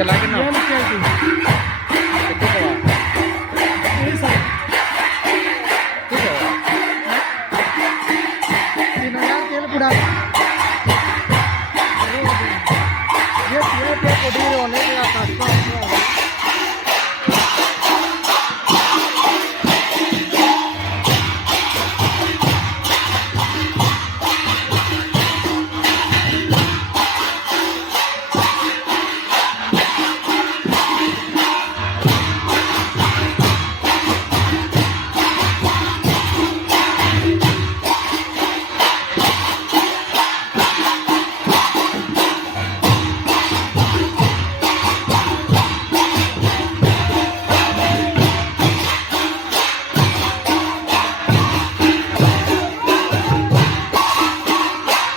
चला के ना ये नहीं खेलती कितने का ये सब ठीक है 3000 तेल पुड़ा ये पे कोडी होने का कष्ट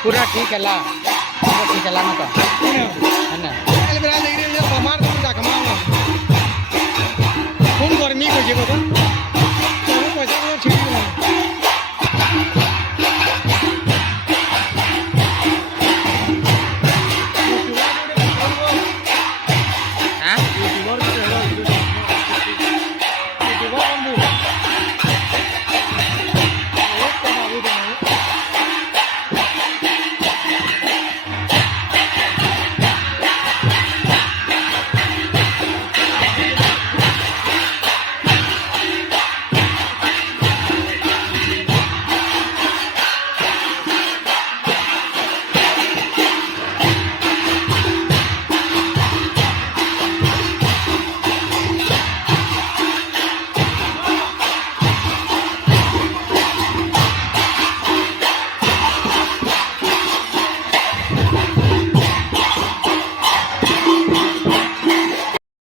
पूरा ठीक है ला पूरा ठीक है ला ना तो है ना